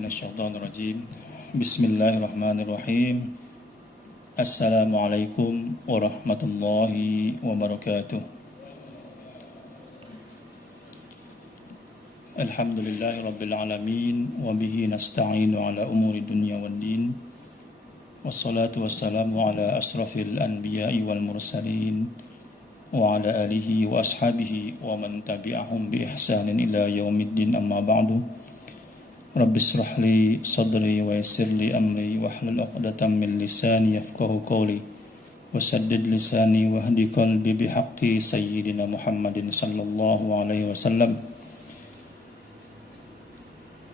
Minasyaitonirrajim. Bismillahirrahmanirrahim. Assalamualaikum warahmatullahi wabarakatuh. Alhamdulillahi rabbil alamin wa bihi nasta'inu ala umuri dunya waddin. Wassalatu wassalamu ala asrafil anbiya'i wal mursalin wa ala alihi wa ashabihi wa man tabi'ahum bi ihsanin ila yaumiddin, amma ba'du. Rabbi shrah li sadri wa yassir li amri wahlul 'uqdatam min lisani yafqahu qawli wasaddid lisani wahdi qalbi bihaqqi sayyidina Muhammadin sallallahu alaihi wasallam.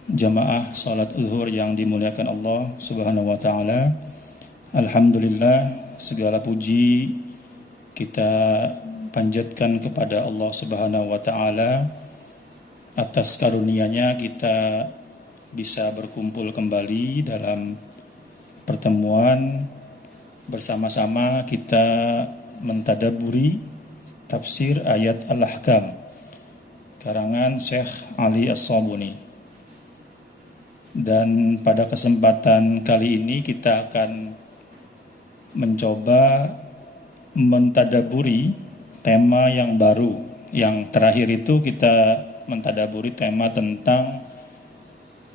Jamaah salat zuhur yang dimuliakan Allah Subhanahu wa taala. Alhamdulillah, segala puji kita panjatkan kepada Allah Subhanahu wa taala atas karunia-Nya kita bisa berkumpul kembali dalam pertemuan bersama-sama kita mentadabburi tafsir ayat Al-Ahkam karangan Syekh Ali As-Sabuni. Dan pada kesempatan kali ini kita akan mencoba mentadabburi tema yang baru. Yang terakhir itu kita mentadabburi tema tentang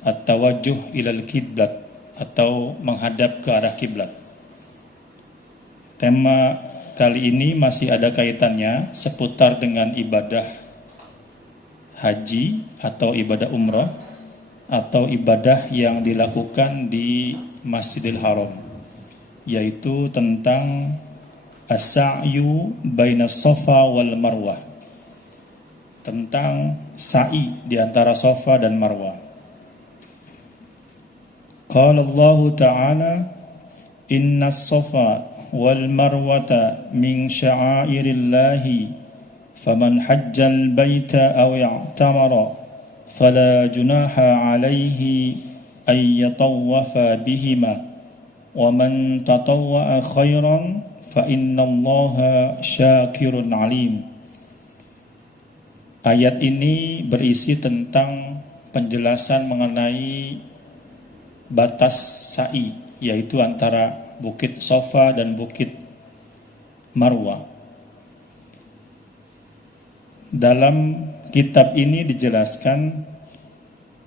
at-tawajjuh ilal kiblat atau menghadap ke arah kiblat. Tema kali ini masih ada kaitannya seputar dengan ibadah haji atau ibadah umrah atau ibadah yang dilakukan di Masjidil Haram, yaitu tentang as-sa'yu bainas Safa wal Marwah, tentang sa'i di antara Safa dan Marwah. Qala Allah Ta'ala, inna as-safa wal marwata min sya'airillahi faman hajjal baita aw i'tamara fala junaha alaihi ay yatawwafa bihima wa man tatawwa'a khairan fa innallaha syakirun alim. Ayat ini berisi tentang penjelasan mengenai batas sa'i, yaitu antara Bukit Safa dan Bukit Marwah. Dalam kitab ini dijelaskan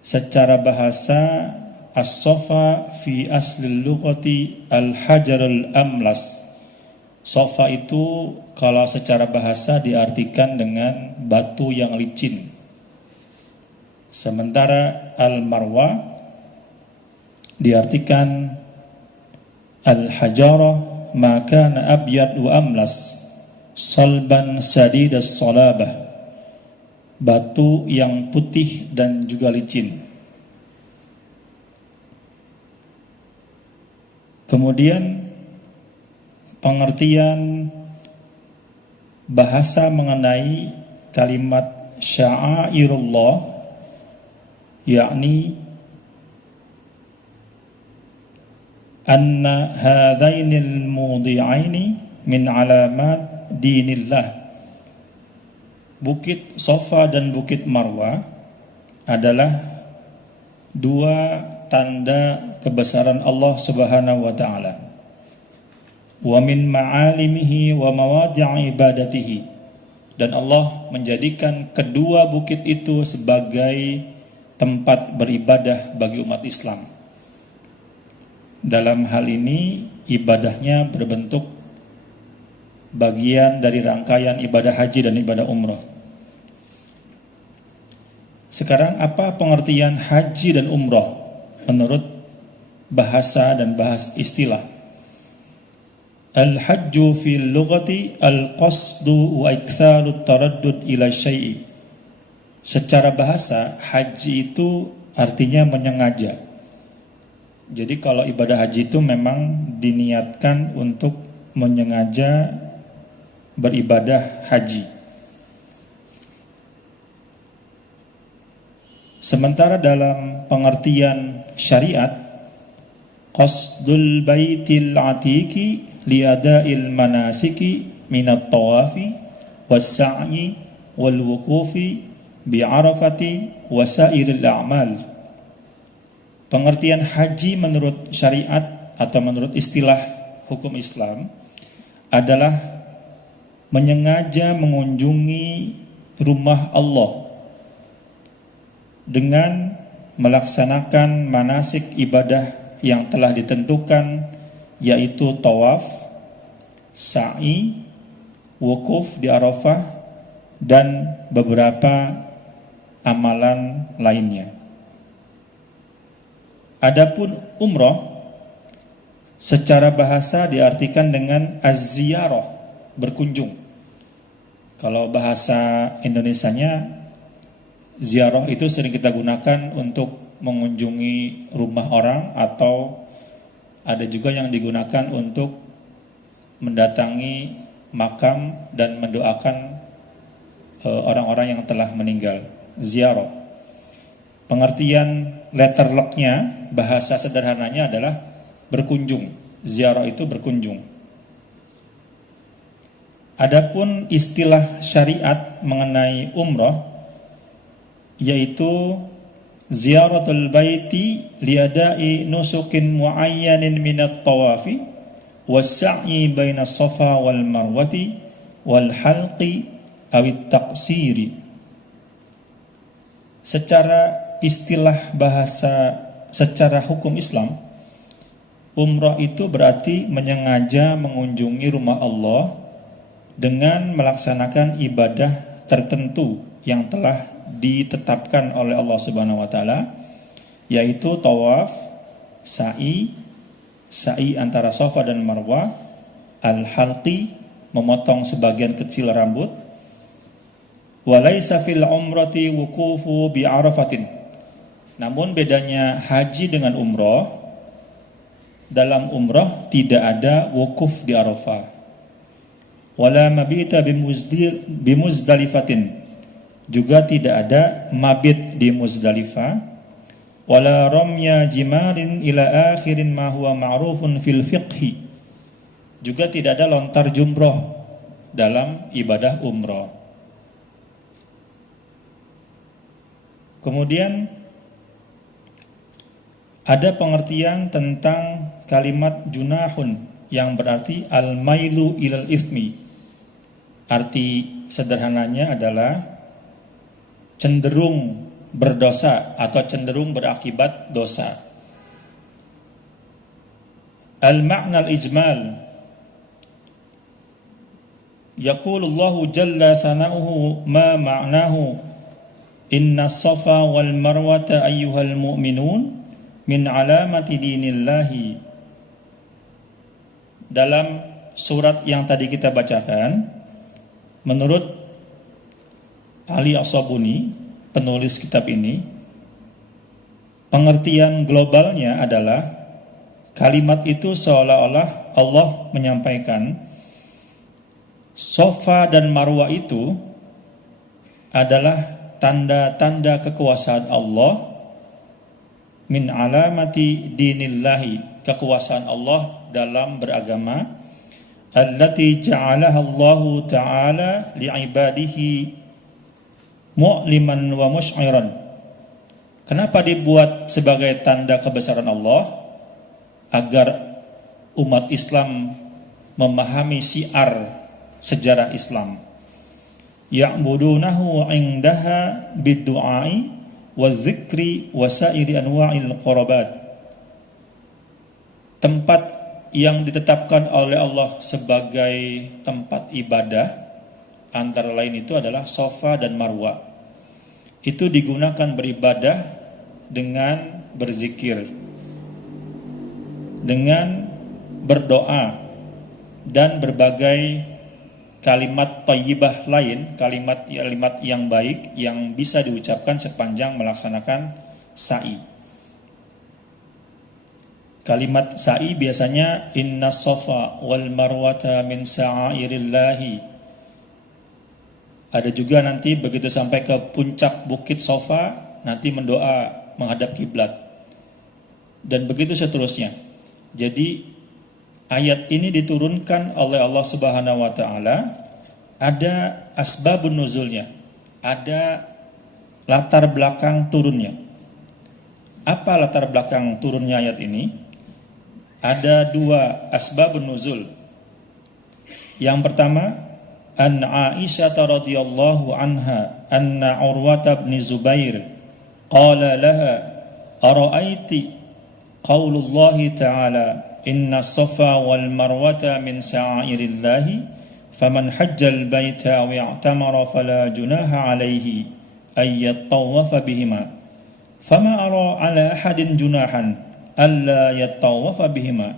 secara bahasa as-safa fi aslil lughati al-hajarul amlas. Safa itu kalau secara bahasa diartikan dengan batu yang licin. Sementara al-Marwah diartikan al-hajarah ma kana abyad wa amlas salban sadidas salabah, batu yang putih dan juga licin. Kemudian pengertian bahasa mengenai kalimat sya'airullah, yakni anna hadainil mudhi'aini min alamat dinillah. Bukit Safa dan Bukit Marwah adalah dua tanda kebesaran Allah Subhanahu wa taala. Wa min ma'alimihi wa mawadhi'i ibadatihi. Dan Allah menjadikan kedua bukit itu sebagai tempat beribadah bagi umat Islam. Dalam hal ini ibadahnya berbentuk bagian dari rangkaian ibadah haji dan ibadah umrah. Sekarang apa pengertian haji dan umrah menurut bahasa dan bahasa istilah? Al-hajju fil lughati al-qasdu wa iktharu taraddud ila syai'i. Secara bahasa haji itu artinya menyengaja. Jadi kalau ibadah haji itu memang diniatkan untuk menyengaja beribadah haji. Sementara dalam pengertian syariat, qasdul baitil atiqi liada'il manasiki minat tawafi was-sa'yi wal wuqufi bi arafati wasairil a'mal. Pengertian haji menurut syariat atau menurut istilah hukum Islam adalah menyengaja mengunjungi rumah Allah dengan melaksanakan manasik ibadah yang telah ditentukan, yaitu tawaf, sa'i, wukuf di Arafah, dan beberapa amalan lainnya. Adapun umrah secara bahasa diartikan dengan az-ziyarah, berkunjung. Kalau bahasa Indonesianya, ziarah itu sering kita gunakan untuk mengunjungi rumah orang, atau ada juga yang digunakan untuk mendatangi makam dan mendoakan orang-orang yang telah meninggal. Ziarah. Pengertian letterlocknya, bahasa sederhananya adalah berkunjung. Ziarah itu berkunjung. Adapun istilah syariat mengenai umrah, yaitu ziyaratul baiti liadai nusukin muayyanin minat tawafi was-sa'i baina safa wal marwati wal halqi awit taqsiri. Secara istilah bahasa, secara hukum Islam, umrah itu berarti menyengaja mengunjungi rumah Allah dengan melaksanakan ibadah tertentu yang telah ditetapkan oleh Allah Subhanahu wa taala, yaitu tawaf, sa'i antara Safa dan Marwah, al-halqi, memotong sebagian kecil rambut, walaysa fil umrati wukufu bi Arafatin. Namun bedanya haji dengan umrah, dalam umrah tidak ada wukuf di Arafah. Wala mabita bimuzdalifatin, juga tidak ada mabit di Muzdalifah. Wala ramya jimarin ila akhirin ma huwa ma'rufun fil fiqhi, juga tidak ada lontar jumroh dalam ibadah umrah. Kemudian ada pengertian tentang kalimat junahun yang berarti al-mailu ilal ithmi. Arti sederhananya adalah cenderung berdosa atau cenderung berakibat dosa. Al-ma'na al-ijmal, yaqulullahu jalla thana'uhu ma ma'nahu inna safa wal marwata ayyuhal mu'minun min alamati dinillahi. Dalam surat yang tadi kita bacakan, menurut Ali As-Sabuni, penulis kitab ini, pengertian globalnya adalah kalimat itu seolah-olah Allah menyampaikan Safa dan Marwah itu adalah tanda-tanda kekuasaan Allah, min alamati dinillahi, kekuasaan Allah dalam beragama, allati ja'alaha Allah ta'ala li'ibadihi mu'liman wa musy'iran. Kenapa dibuat sebagai tanda kebesaran Allah? Agar umat Islam memahami syiar sejarah Islam. Ya'budunahu 'indaha bid-du'ai wa dzikri wa sa'iri anwa'il qurabat. Tempat yang ditetapkan oleh Allah sebagai tempat ibadah antara lain itu adalah Safa dan Marwah. Itu digunakan beribadah dengan berzikir, dengan berdoa, dan berbagai kalimat thayyibah lain, kalimat yang baik yang bisa diucapkan sepanjang melaksanakan sa'i. Kalimat sa'i biasanya inna safa wal marwata min sa'airillahi. Ada juga nanti begitu sampai ke puncak bukit Safa, nanti mendoa menghadap kiblat. Dan begitu seterusnya. Jadi ayat ini diturunkan oleh Allah Subhanahu wa taala, ada asbabun nuzulnya, ada latar belakang turunnya. Apa latar belakang turunnya ayat ini? Ada dua asbabun nuzul. Yang pertama, an Aisyah radhiyallahu anha anna Urwata bin Zubair qala laha ara'aiti qaulullahi ta'ala inna safa wal marwata min sa'airillahi faman hajjal baita aw i'tamara fala junaha alaihi ay yattawafa bihima fama ara ala ahadin junahan alla yattawafa bihima.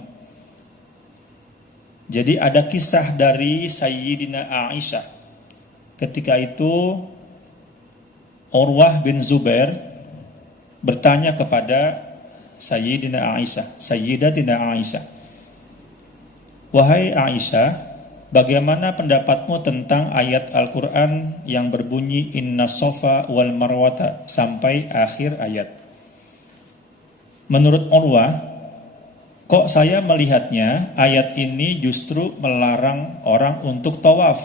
Jadi ada kisah dari Sayyidina Aisyah. Ketika itu Urwah bin Zubair bertanya kepada Sayyidatina Aisyah, "Wahai Aisyah, bagaimana pendapatmu tentang ayat Al-Quran yang berbunyi Inna Safa wal Marwata sampai akhir ayat?" Menurut Urwah, kok saya melihatnya ayat ini justru melarang orang untuk tawaf.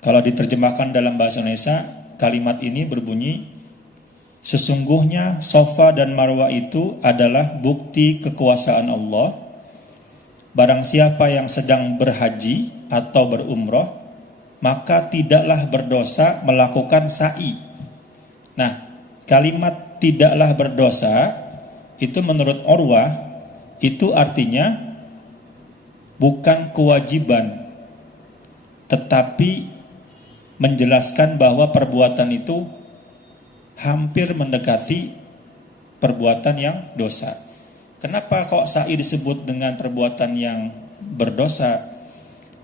Kalau diterjemahkan dalam bahasa Indonesia, kalimat ini berbunyi, sesungguhnya Safa dan Marwah itu adalah bukti kekuasaan Allah. Barang siapa yang sedang berhaji atau berumroh, maka tidaklah berdosa melakukan sa'i. Nah, kalimat tidaklah berdosa itu menurut Urwah itu artinya bukan kewajiban, tetapi menjelaskan bahwa perbuatan itu hampir mendekati perbuatan yang dosa. Kenapa kok sa'i disebut dengan perbuatan yang berdosa?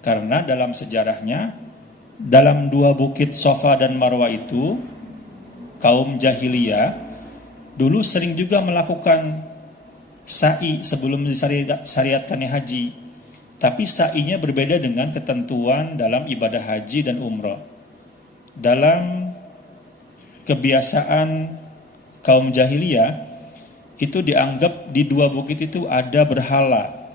Karena dalam sejarahnya, dalam dua bukit Safa dan Marwah itu, kaum jahiliyah dulu sering juga melakukan sa'i sebelum disyariatkannya haji. Tapi sa'inya berbeda dengan ketentuan dalam ibadah haji dan umrah. Dalam kebiasaan kaum jahiliyah, itu dianggap di dua bukit itu ada berhala.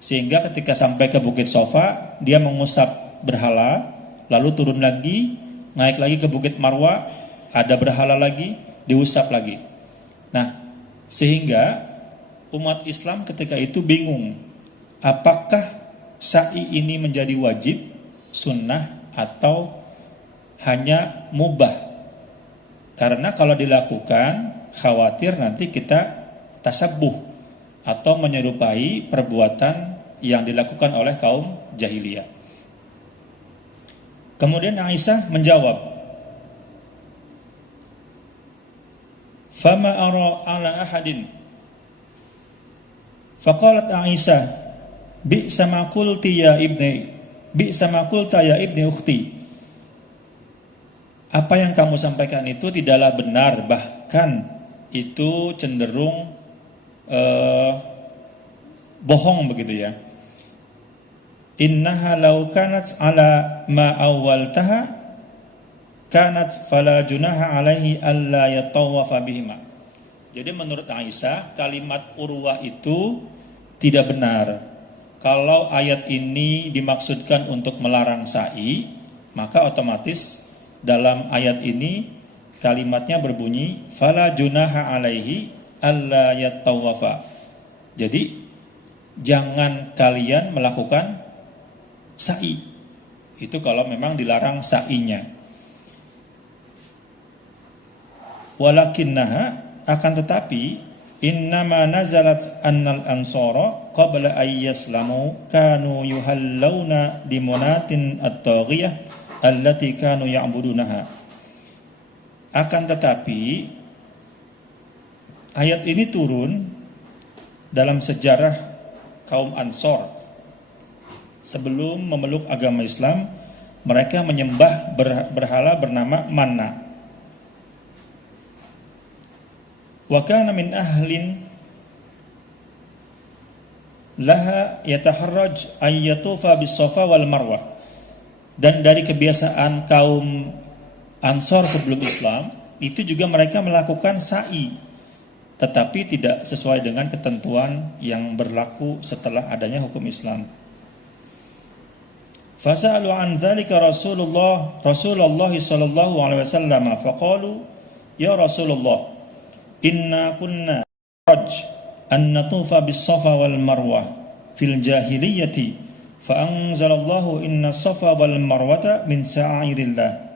Sehingga ketika sampai ke bukit Safa, dia mengusap berhala, lalu turun lagi, naik lagi ke bukit Marwah, ada berhala lagi, diusap lagi. Nah, sehingga umat Islam ketika itu bingung, apakah sa'i ini menjadi wajib, sunnah, atau hanya mubah? Karena kalau dilakukan, khawatir nanti kita tasabbuh atau menyerupai perbuatan yang dilakukan oleh kaum jahiliyah. Kemudian Aisyah menjawab, "Fama ara ala ahadin." Faqalat Aisyah, "Bi'sa ma qulti ya ibni ukhti." Apa yang kamu sampaikan itu tidaklah benar, bahkan itu cenderung bohong begitu ya. Innaha law kanat ala ma awwaltaha kanat fala junaha alaihi alla yatawafa bihima. Jadi menurut Aisyah, kalimat Urwah itu tidak benar. Kalau ayat ini dimaksudkan untuk melarang sa'i, maka otomatis dalam ayat ini kalimatnya berbunyi fala junaha alaihi alla yatawafa. Jadi jangan kalian melakukan sa'i. Itu kalau memang dilarang sa'inya. Walakinnaha, akan tetapi innama nazalat annal ansara qabla ay yaslamu kanu yuhallawna dimunatin at-taghiyah allati kanu ya'budunaha. Akan tetapi ayat ini turun dalam sejarah kaum Ansor. Sebelum memeluk agama Islam, mereka menyembah berhala bernama Manna. Wa kana min ahlin laha yataharraj ay yatufa bis Safa wal Marwah. Dan dari kebiasaan kaum Ansor sebelum Islam, itu juga mereka melakukan sa'i, tetapi tidak sesuai dengan ketentuan yang berlaku setelah adanya hukum Islam. Fasa'alu an dzalika Rasulullah sallallahu alaihi wasallam faqalu "Ya Rasulullah, inna kunna raj an natufa bis safa wal marwah fil jahiliyati fa anzalallahu inna safa wal marwata min sa'irillah."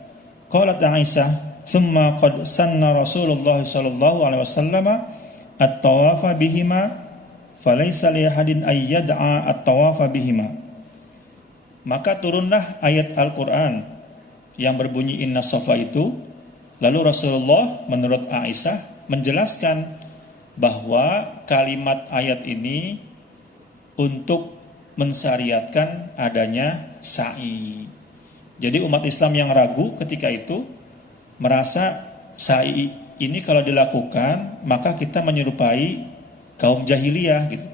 Qalat Aisyah, "Thumma qad sanna Rasulullah sallallahu alaihi wasallam at-tawafa bihima falaysa li ahadin ay yad'a at-tawafa bihima." Maka turunlah ayat Al-Qur'an yang berbunyi inna safa itu. Lalu Rasulullah menurut Aisyah menjelaskan bahwa kalimat ayat ini untuk mensyariatkan adanya sa'i. Jadi umat Islam yang ragu ketika itu merasa sa'i ini kalau dilakukan maka kita menyerupai kaum jahiliyah gitu.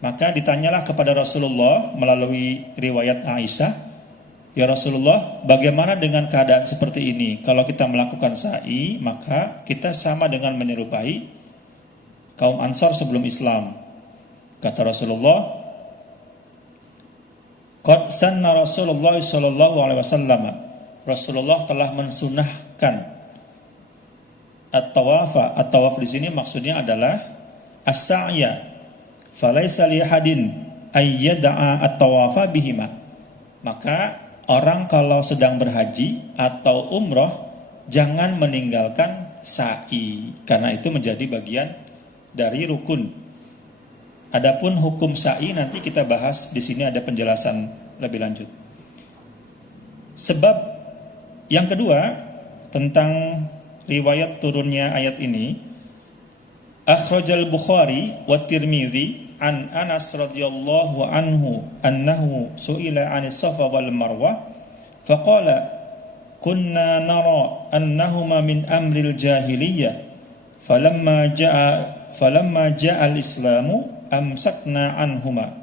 Maka ditanyalah kepada Rasulullah melalui riwayat Aisyah, "Ya Rasulullah, bagaimana dengan keadaan seperti ini? Kalau kita melakukan sa'i, maka kita sama dengan menyerupai kaum Ansar sebelum Islam." Kata Rasulullah, "Qad sanna Rasulullah sallallahu alaihi wasallam." Rasulullah telah mensunahkan at-tawafa. At-tawaf di sini maksudnya adalah as-sa'ya. Falaisa li hadin ay yad'a at-tawafa bihima. Maka orang kalau sedang berhaji atau umroh jangan meninggalkan sa'i, karena itu menjadi bagian dari rukun. Adapun hukum sa'i nanti kita bahas, di sini ada penjelasan lebih lanjut. Sebab yang kedua tentang riwayat turunnya ayat ini, akhrajal Bukhari wa Tirmidzi an Anas radhiyallahu anhu annahu su'ila 'anis safa wal marwah faqala kunna nara annahuma min amril jahiliyah falamma ja'a al-islamu amsakna anhuma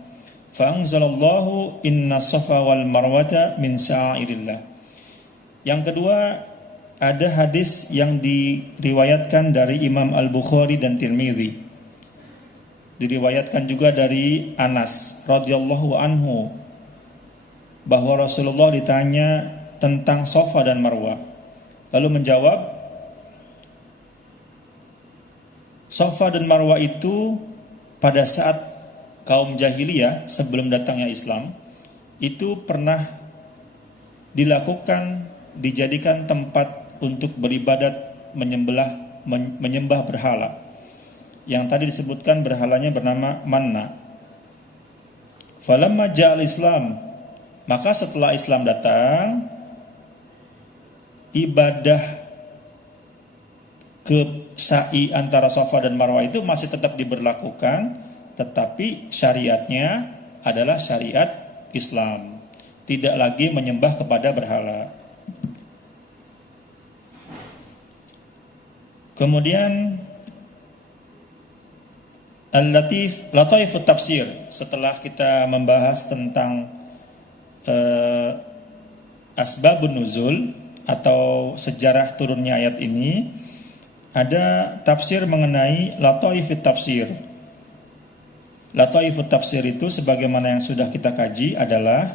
fa anzalallahu inna safa wal marwata min sa'irillah. Yang kedua, ada hadis yang diriwayatkan dari Imam Al-Bukhari dan Tirmidzi. Diriwayatkan juga dari Anas radhiyallahu anhu bahwa Rasulullah ditanya tentang Safa dan Marwah. Lalu menjawab, Safa dan Marwah itu pada saat kaum jahiliyah sebelum datangnya Islam itu pernah dilakukan, dijadikan tempat untuk beribadat, menyembah berhala. Yang tadi disebutkan berhalanya bernama Manna. Falamma ja'al Islam, maka setelah Islam datang, ibadah ke sa'i antara Safa dan Marwah itu masih tetap diberlakukan, tetapi syariatnya adalah syariat Islam, tidak lagi menyembah kepada berhala. Kemudian Lataifut tafsir, setelah kita membahas tentang asbabun nuzul atau sejarah turunnya ayat ini, ada tafsir mengenai lataifut tafsir. Lataifut tafsir itu sebagaimana yang sudah kita kaji adalah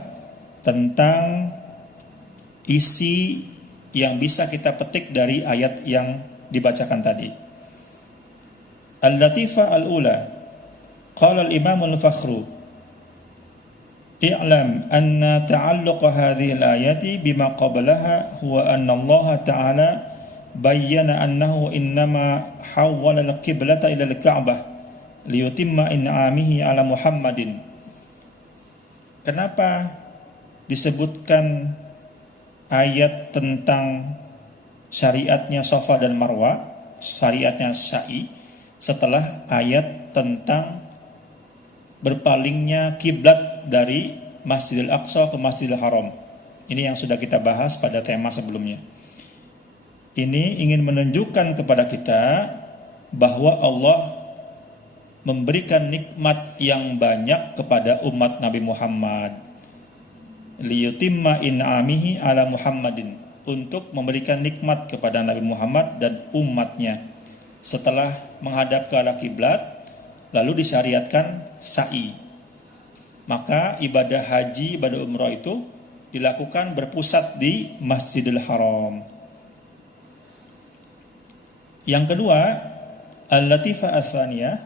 tentang isi yang bisa kita petik dari ayat yang dibacakan tadi. Al-Latifah al-ula, qala al-Imam al-Fakhru, i'lam anna ta'alluq hadhihi al-ayati bima qablaha huwa anna Allah ta'ala bayyana annahu innama hawwala al-qiblata ila al-Ka'bah liyutimma in'amihi ala Muhammadin. Kenapa disebutkan ayat tentang syariatnya Safa dan Marwah, syariatnya sa'i, setelah ayat tentang berpalingnya kiblat dari Masjidil Aqsa ke Masjidil Haram? Ini yang sudah kita bahas pada tema sebelumnya. Ini ingin menunjukkan kepada kita bahwa Allah memberikan nikmat yang banyak kepada umat Nabi Muhammad. Liyutimma in'amihi ala Muhammadin, untuk memberikan nikmat kepada Nabi Muhammad dan umatnya. Setelah menghadap ke arah kiblat, lalu disyariatkan sa'i. Maka ibadah haji, ibadah umrah itu dilakukan berpusat di Masjidil Haram. Yang kedua, al-latifah ats-tsaniyah,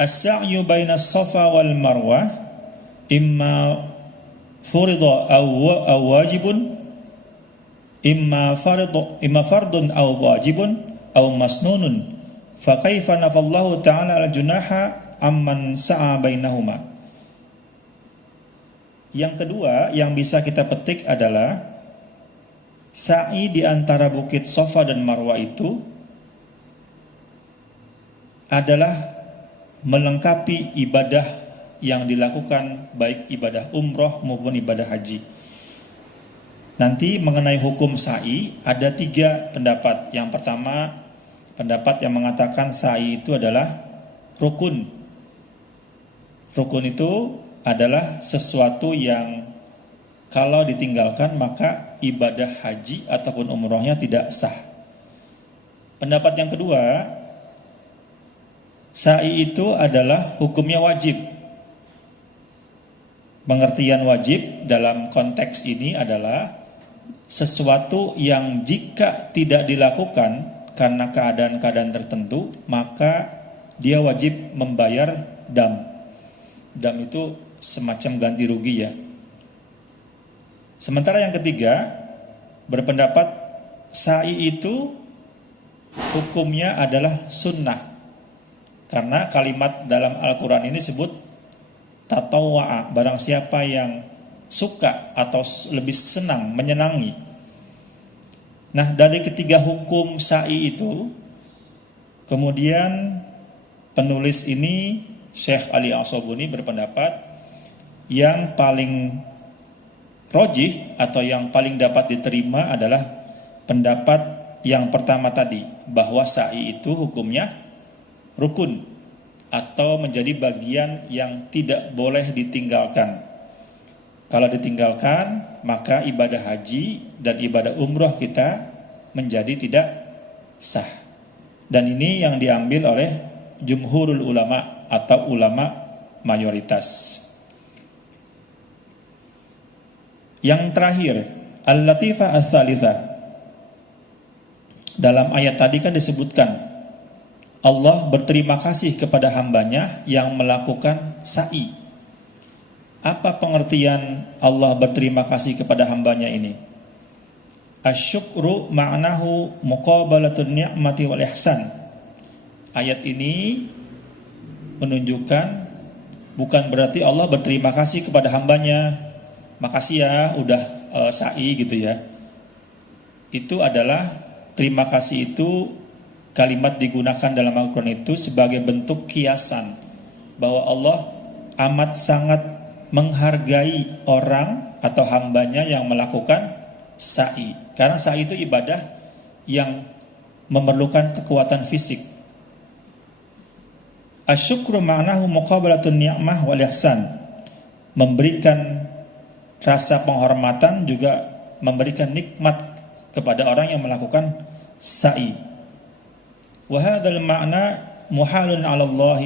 as-sa'yu baina as-safa wal marwah imma furida aw wajibun, imma fardun aw wajibun aw masnunun, fa kaifa nafallahu ta'ala al-junaha amman sa'a bainahuma. Yang kedua yang bisa kita petik adalah sa'i di antara bukit Safa dan Marwah itu adalah melengkapi ibadah yang dilakukan, baik ibadah umroh maupun ibadah haji. Nanti mengenai hukum sa'i ada 3 pendapat. Yang pertama, pendapat yang mengatakan sa'i itu adalah rukun. Rukun itu adalah sesuatu yang kalau ditinggalkan maka ibadah haji ataupun umrohnya tidak sah. Pendapat yang kedua, sa'i itu adalah hukumnya wajib. Pengertian wajib dalam konteks ini adalah sesuatu yang jika tidak dilakukan karena keadaan-keadaan tertentu, maka dia wajib membayar dam. Dam itu semacam ganti rugi ya. Sementara yang ketiga berpendapat sa'i itu hukumnya adalah sunnah. Karena kalimat dalam Al-Quran ini sebut tatawwa'a, barang siapa yang suka atau lebih senang, menyenangi. Nah, dari ketiga hukum sa'i itu, kemudian penulis ini, Syekh Ali As-Sabuni berpendapat yang paling rojih atau yang paling dapat diterima adalah pendapat yang pertama tadi, bahwa sa'i itu hukumnya rukun atau menjadi bagian yang tidak boleh ditinggalkan. Kalau ditinggalkan, maka ibadah haji dan ibadah umroh kita menjadi tidak sah. Dan ini yang diambil oleh jumhurul ulama atau ulama mayoritas. Yang terakhir, al-latifah ats-tsalitsah. Dalam ayat tadi kan disebutkan Allah berterima kasih kepada hambanya yang melakukan sa'i. Apa pengertian Allah berterima kasih kepada hambanya ini? Asyukru ma'nahu muqabalatun ni'mati wal ihsan. Ayat ini menunjukkan bukan berarti Allah berterima kasih kepada hambanya, makasih ya udah sa'i gitu ya. Itu adalah terima kasih itu, kalimat digunakan dalam Al-Quran itu sebagai bentuk kiasan bahwa Allah amat sangat menghargai orang atau hambanya yang melakukan sa'i. Karena sa'i itu ibadah yang memerlukan kekuatan fisik. Asyukru ma'nahu muqabalatun ni'mah wal ihsan. Memberikan rasa penghormatan juga memberikan nikmat kepada orang yang melakukan sa'i. Wa hadzal ma'na muhalun 'ala Allah.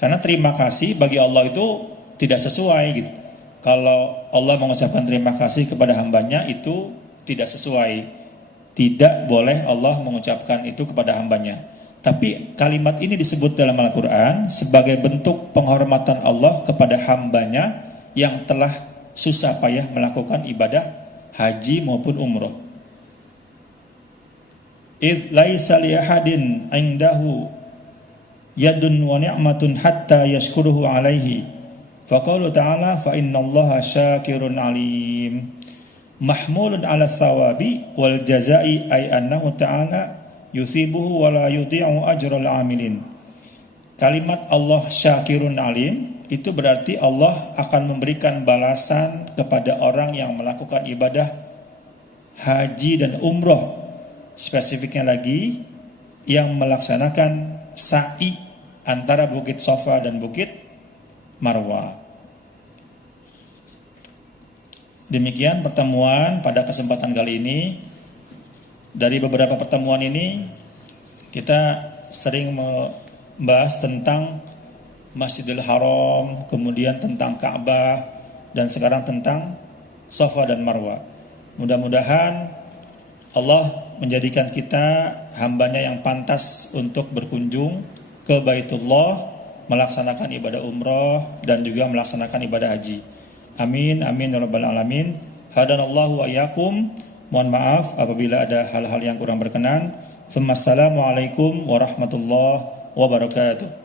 Karena terima kasih bagi Allah itu tidak sesuai gitu. Kalau Allah mengucapkan terima kasih kepada hambanya itu tidak sesuai. Tidak boleh Allah mengucapkan itu kepada hambanya. Tapi kalimat ini disebut dalam Al-Quran sebagai bentuk penghormatan Allah kepada hambanya yang telah susah payah melakukan ibadah haji maupun umroh. Idh laisa li ahadin indahu yadun wa ni'matun hatta yashkuruhu alaihi. Faqala ta'ala fa innallaha syakirun alim. Mahmulun ala thawabi wal jazai ay annahu ta'ala yuthibuhu wa la yudhi'u ajral amilin. Kalimat Allah syakirun alim itu berarti Allah akan memberikan balasan kepada orang yang melakukan ibadah haji dan umroh. Spesifiknya lagi yang melaksanakan sa'i antara Bukit Safa dan Bukit Marwah. Demikian pertemuan pada kesempatan kali ini. Dari beberapa pertemuan ini kita sering membahas tentang Masjidil Haram, kemudian tentang Ka'bah, dan sekarang tentang Safa dan Marwah. Mudah-mudahan Allah menjadikan kita hambanya yang pantas untuk berkunjung ke Baitullah, melaksanakan ibadah umrah dan juga melaksanakan ibadah haji. Amin amin ya rabbal alamin. Hadanallahu wa iyyakum. Mohon maaf apabila ada hal-hal yang kurang berkenan. Assalamualaikum warahmatullahi wabarakatuh.